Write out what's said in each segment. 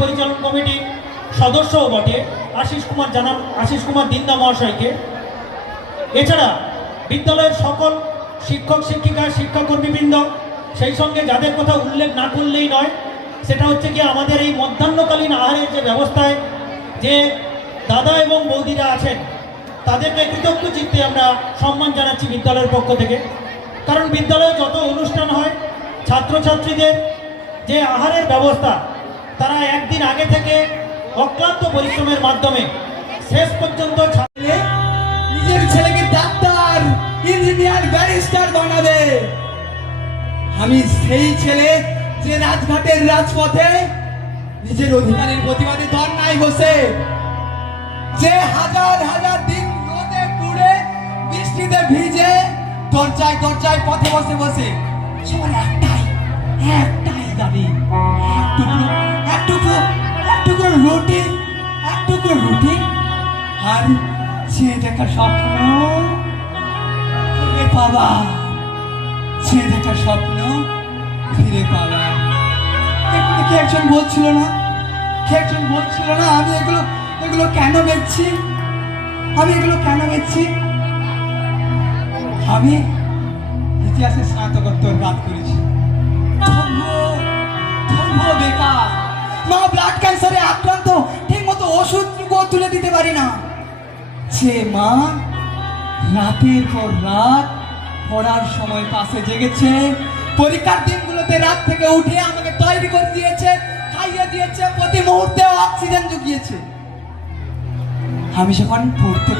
পরিচালন কমিটির সদস্যও বটে আশিস কুমার দিন্দা মহাশয়কে। এছাড়া বিদ্যালয়ের সকল শিক্ষক শিক্ষিকা শিক্ষাকর্মীবৃন্দ, সেই সঙ্গে যাদের কথা উল্লেখ না করলেই নয়, সেটা হচ্ছে কি আমাদের এই মধ্যাহ্নকালীন আহারের যে ব্যবস্থায় যে দাদা এবং বৌদিরা আছেন, তাদেরকে কৃতজ্ঞ চিত্তে আমরা সম্মান জানাচ্ছি বিদ্যালয়ের পক্ষ থেকে। কারণ বিদ্যালয়ে যত অনুষ্ঠান হয়, ছাত্রছাত্রীদের যে আহারের ব্যবস্থা তারা একদিন আগে থেকে অক্লান্ত পরিশ্রমের মাধ্যমে শেষ পর্যন্ত নিজের ছেলেকে ডাক্তার, ইঞ্জিনিয়ার, ব্যারিস্টার বানাবে। আমি সেই ছেলে যে রাজঘাটের রাজপথে নিজের অধিকারের প্রতিবাদে ধর্নায় বসে, যে হাজার হাজার দিন রোদে পুড়ে বৃষ্টিতে ভিজে দরজায় দরজায় পথে বসে বসে সবার একটাই দাবি, এক টুকরো রুটি আর সে দেখা স্বপ্ন ফিরে পাওয়া, সে দেখা স্বপ্ন ফিরে পাওয়া। কে একজন বলছিল না আমি এগুলো কেন বেচছি, আমি ইতিহাসে স্নাতকোত্তর বাদ করেছি। বেকার মা ব্লাড ক্যান্সারে আক্রান্ত, ঠিক মতো ওষুধ তুলে দিতে পারি না। সে মা রাতের পর রাত পড়ার সময় পাশে জেগেছে, পরীক্ষার দিনগুলোতে রাত থেকে উঠে আমাকে তৈরি করে দিয়েছে, খাইয়ে দিয়েছে, প্রতি মুহূর্তে অক্সিজেন জুগিয়েছে। আমি যখন পড়তে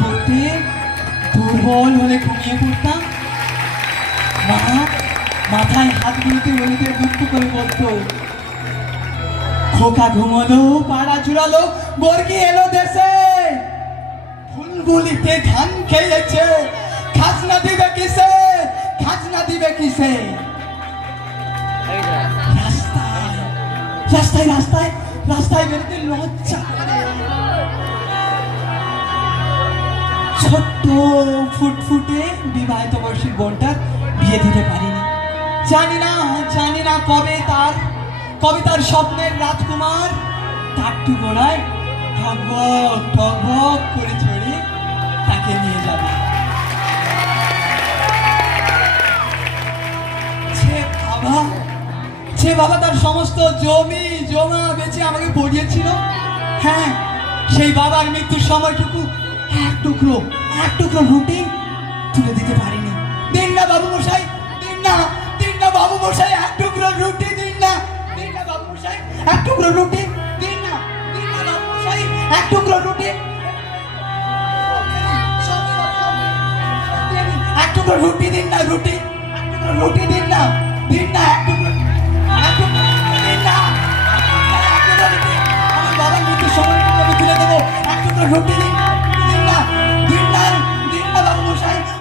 দুর্বল হলে ঘুমিয়ে পড়তাম, মা মাথায় হাতগুলোতে বলিতে মুক্ত করে বলতো, খোকা ঘুমলো, পাড়া চুড়ালো, বর্গি এলো দেশে, ফুলগুলিতে ধান খেয়েছে, খাজনা দিবে কিসে? রাস্তায় বেরোতে লজ্জা করে। ছোট্ট ফুটফুটে বিবাহিত বয়সী বোনটার বিয়ে দিতে পারিনি। জানি না কবে তার স্বপ্নের রাজকুমার টাকটু গোড়ায় ঠকবক করে চড়ে তাকে নিয়ে যাবে। সে বাবা তার সমস্ত জমি জমা বেচে আমাকে পড়িয়েছিল। হ্যাঁ, সেই বাবার মৃত্যুর সময়টুকু এক টুকরো রুটি তুলে দিতে পারিনি। দিন না বাবু মশাই, দিন না বাবু মশাই, এক টুকরো রুটি দিন না বাবু মশাই, এক টুকরো রুটি দিন না বাবু মশাই, এক টুকরো রুটি, এক টুকরো রুটি দিন না, রুটি দিন না, এক টুকরো দিন না। আমার বাবার মৃত্যুর সময় আমি তুলে দেবো, এক টুকরো রুটি দিন